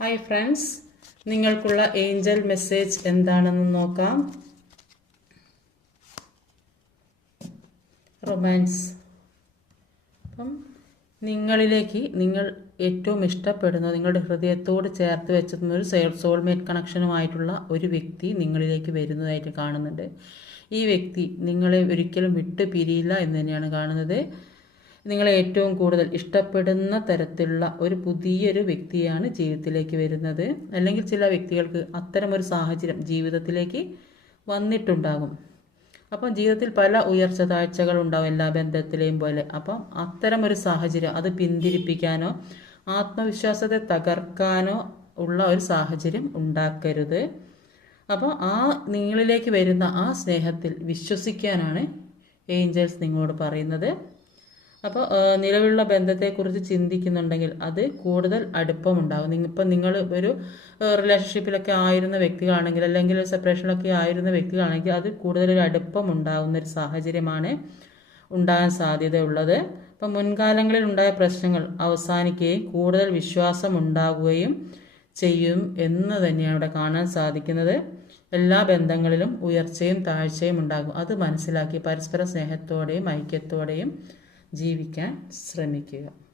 Hi friends നിങ്ങൾക്കുള്ള angel message എന്താണെന്ന് നോക്കാം. റൊമാൻസ് അപ്പം നിങ്ങളിലേക്ക് നിങ്ങൾ ഏറ്റവും ഇഷ്ടപ്പെടുന്ന നിങ്ങളുടെ ഹൃദയത്തോട് ചേർത്ത് വെച്ചിരുന്ന ഒരു സോൾമേറ്റ് കണക്ഷനുമായിട്ടുള്ള ഒരു വ്യക്തി നിങ്ങളിലേക്ക് വരുന്നതായിട്ട് കാണുന്നുണ്ട്. ഈ വ്യക്തി നിങ്ങളെ ഒരിക്കലും വിട്ടു പിരിയില്ല എന്ന് തന്നെയാണ് കാണുന്നത്. നിങ്ങളെ ഏറ്റവും കൂടുതൽ ഇഷ്ടപ്പെടുന്ന തരത്തിലുള്ള ഒരു പുതിയൊരു വ്യക്തിയാണ് ജീവിതത്തിലേക്ക് വരുന്നത്. അല്ലെങ്കിൽ ചില വ്യക്തികൾക്ക് അത്തരമൊരു സാഹചര്യം ജീവിതത്തിലേക്ക് വന്നിട്ടുണ്ടാകും. അപ്പം ജീവിതത്തിൽ പല ഉയർച്ച താഴ്ചകൾ ഉണ്ടാവും എല്ലാ ബന്ധത്തിലെയും പോലെ. അപ്പം അത്തരമൊരു സാഹചര്യം അത് പിന്തിരിപ്പിക്കാനോ ആത്മവിശ്വാസത്തെ തകർക്കാനോ ഉള്ള ഒരു സാഹചര്യം ഉണ്ടാക്കരുത്. അപ്പോൾ ആ നിങ്ങളിലേക്ക് വരുന്ന ആ സ്നേഹത്തിൽ വിശ്വസിക്കാനാണ് ഏഞ്ചൽസ് നിങ്ങളോട് പറയുന്നത്. അപ്പോൾ നിലവിലുള്ള ബന്ധത്തെക്കുറിച്ച് ചിന്തിക്കുന്നുണ്ടെങ്കിൽ അത് കൂടുതൽ അടുപ്പമുണ്ടാകും. ഇപ്പം നിങ്ങൾ ഒരു റിലേഷൻഷിപ്പിലൊക്കെ ആയിരുന്ന വ്യക്തികളാണെങ്കിൽ അല്ലെങ്കിൽ സെപ്പറേഷനിലൊക്കെ ആയിരുന്ന വ്യക്തികളാണെങ്കിൽ അത് കൂടുതൽ ഒരു അടുപ്പം ഉണ്ടാകുന്ന ഒരു സാഹചര്യമാണ് ഉണ്ടാകാൻ സാധ്യതയുള്ളത്. ഇപ്പം മുൻകാലങ്ങളിൽ ഉണ്ടായ പ്രശ്നങ്ങൾ അവസാനിക്കുകയും കൂടുതൽ വിശ്വാസം ഉണ്ടാകുകയും ചെയ്യും എന്ന് തന്നെയാണ് ഇവിടെ കാണാൻ സാധിക്കുന്നത്. എല്ലാ ബന്ധങ്ങളിലും ഉയർച്ചയും താഴ്ചയും ഉണ്ടാകും. അത് മനസ്സിലാക്കി പരസ്പര സ്നേഹത്തോടെയും ഐക്യത്തോടെയും ജീവിക്കാൻ ശ്രമിക്കുക.